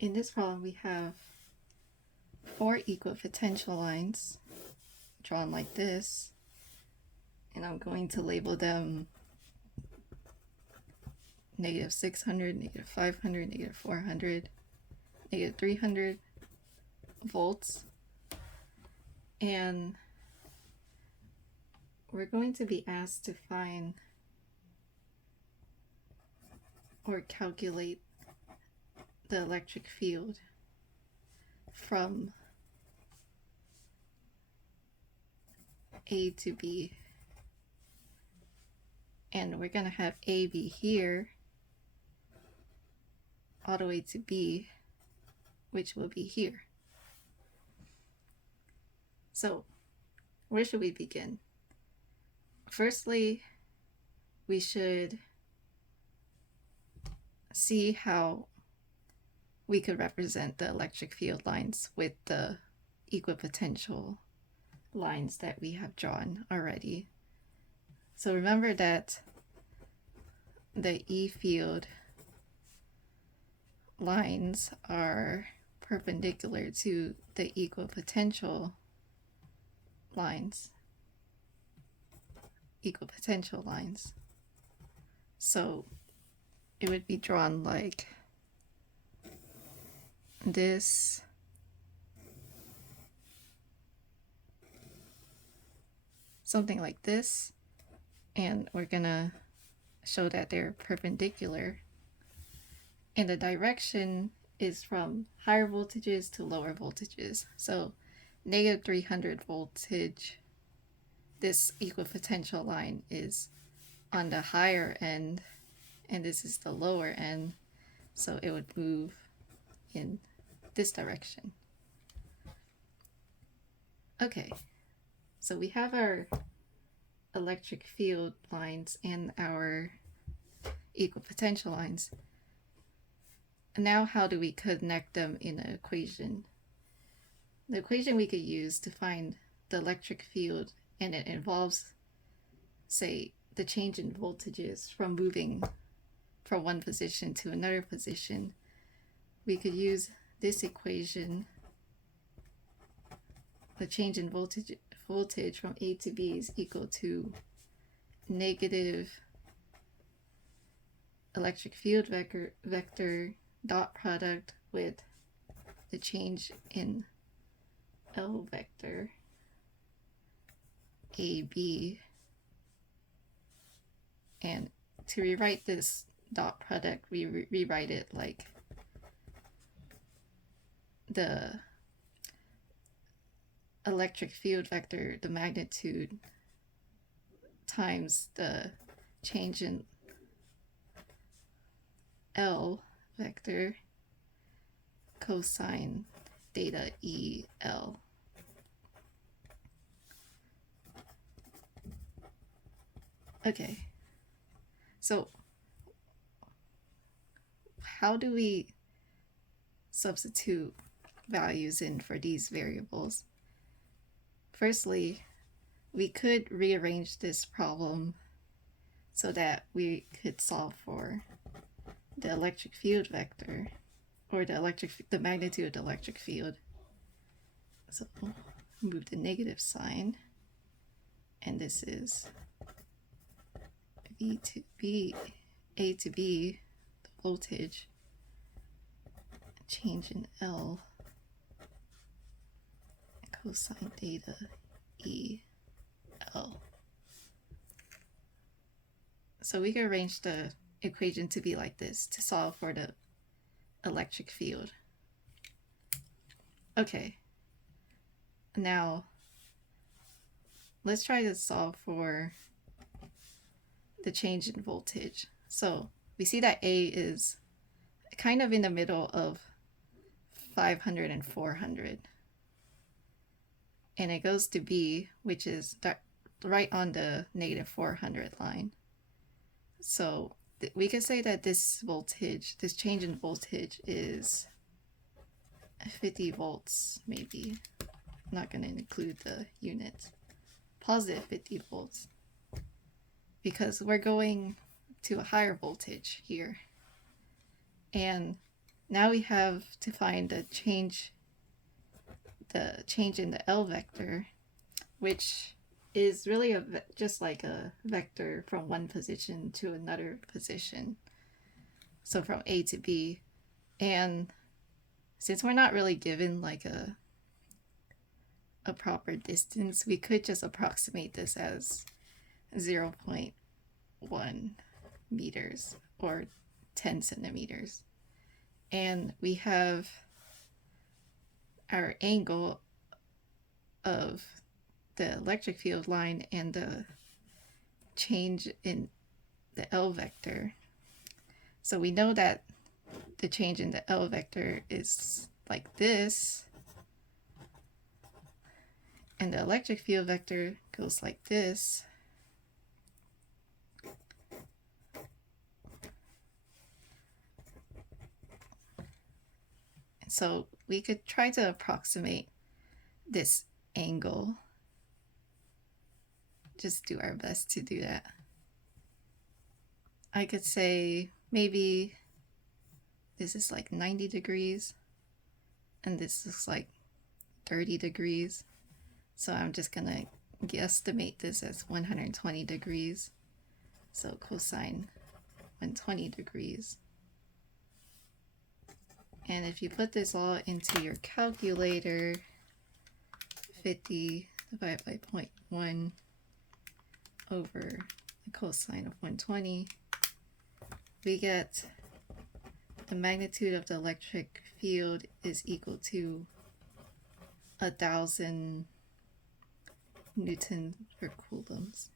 In this problem, we have 4 equipotential lines drawn like this, and I'm going to label them -600, -500, -400, -300 volts, and we're going to be asked to find or calculate the electric field from A to B. And we're going to have A be here all the way to B, which will be here. So where should we begin? Firstly, we should see how we could represent the electric field lines with the equipotential lines that we have drawn already. So remember that the E field lines are perpendicular to the equipotential lines. So it would be drawn like this, something like this, and we're gonna show that they're perpendicular, and the direction is from higher voltages to lower voltages. So -300 voltage, this equipotential line is on the higher end and this is the lower end, so it would move in this direction. Okay, so we have our electric field lines and our equipotential lines. Now how do we connect them in an equation? The equation we could use to find the electric field, and it involves, say, the change in voltages from moving from one position to another position. We could use this equation. The change in voltage from A to B is equal to negative electric field vector dot product with the change in L vector AB. And to rewrite this dot product, we rewrite it like the electric field vector, the magnitude, times the change in L vector cosine theta EL. Okay, so how do we substitute values in for these variables? Firstly, we could rearrange this problem so that we could solve for the electric field vector, or the magnitude of the electric field. So move the negative sign, and this is B to B, A to B, the voltage, change in L, cosine theta EL. So we can arrange the equation to be like this to solve for the electric field. Okay, now let's try to solve for the change in voltage. So we see that A is kind of in the middle of 500 and 400, and it goes to B, which is right on the -400 line. So we can say that this voltage, this change in voltage, is 50 volts, maybe. I'm not going to include the units. Positive 50 volts, because we're going to a higher voltage here. And Now we have to find the change in the L vector, which is really just like a vector from one position to another position. So from A to B. And since we're not really given like a proper distance, we could just approximate this as 0.1 meters or 10 centimeters. And we have our angle of the electric field line and the change in the L vector. So we know that the change in the L vector is like this, and the electric field vector goes like this. And so we could try to approximate this angle. Just do our best to do that. I could say maybe this is like 90 degrees and this looks like 30 degrees. So I'm just gonna guesstimate this as 120 degrees. So cosine 120 degrees. And if you put this all into your calculator, 50 divided by 0.1 over the cosine of 120, we get the magnitude of the electric field is equal to 1,000 Newton per coulombs.